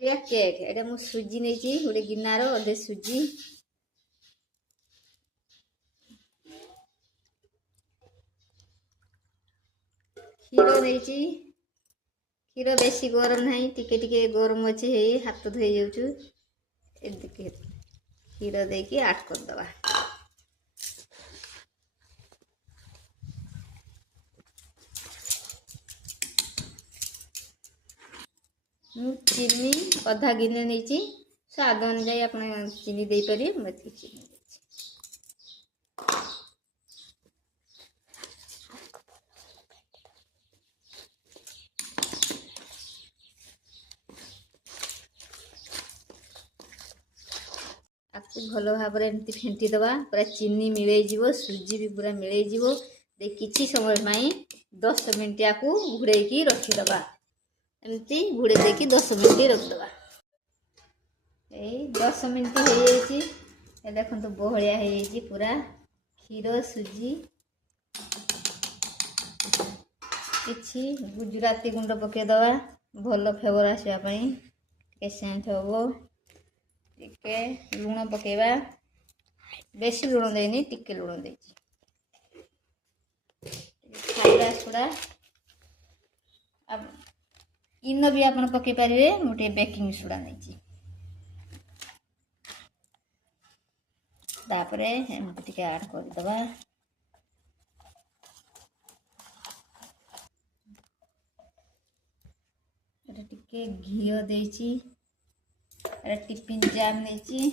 या केक एटा मु सुजी नै छी गोटे गिनारो अधे सुजी क्षीर नै छी क्षीर बेसी गरम नहीं टिके टिके गरम अच्छे हे हाथ धोई जाऊँ एमती क्षीर देकी ऐड कर दबा चीनी अधा गिने नहीं स्वाद अनुजाई आप चीनी दे पारे मुझे चीनी आपको भल भाव एमती फेंटी दबा पूरा चीनी मिले जीवो सुजी भी पूरा मिले जीवो दे किछि समय में 10 मिनट या घोड़े की रखीदबा एमती घोड़े देकी 10 मिनट रखदबा यही 10 मिनट हो जाइए देखो तो बहलिया हो पूरा क्षीर सुजी किछि गुजराती गुंड पकेदबा भल फ्लेवर आसवाई सेंट हम टिके लुण पकेबा बेसी लुण देनी टिके लुण दे खाइबा सोडा अब इनो भी आप पकई पारे गोटे बेकिंग सोडा नहीं तापर एमती टे ऐड करदबा टिके घी देची टिफिन जाम नहीं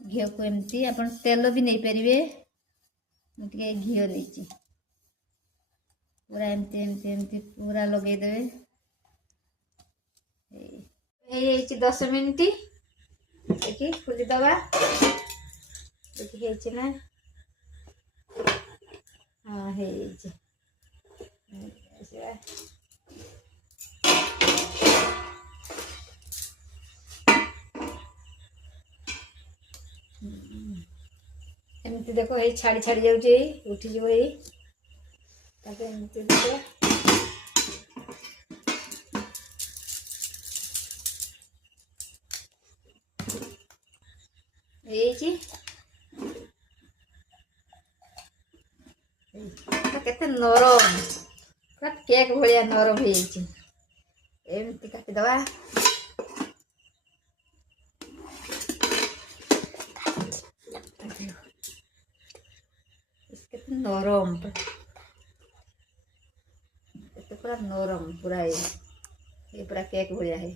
घी को एमती आप तेल भी नहीं पारे टे घी नहीं पूरा एमती एमती एमती पूरा लगेदेवे 10 मिनट देखिए खोली दबा देखिए ना हाँ है एमती देखो ये छाड़ी छाड़ी जाऊे उठी जीव एमती देखो केते नरम पूरा केक भाया नरम होमती काटिदबा केते नरम पूरा नरम पूरा ये पूरा केक भाया है।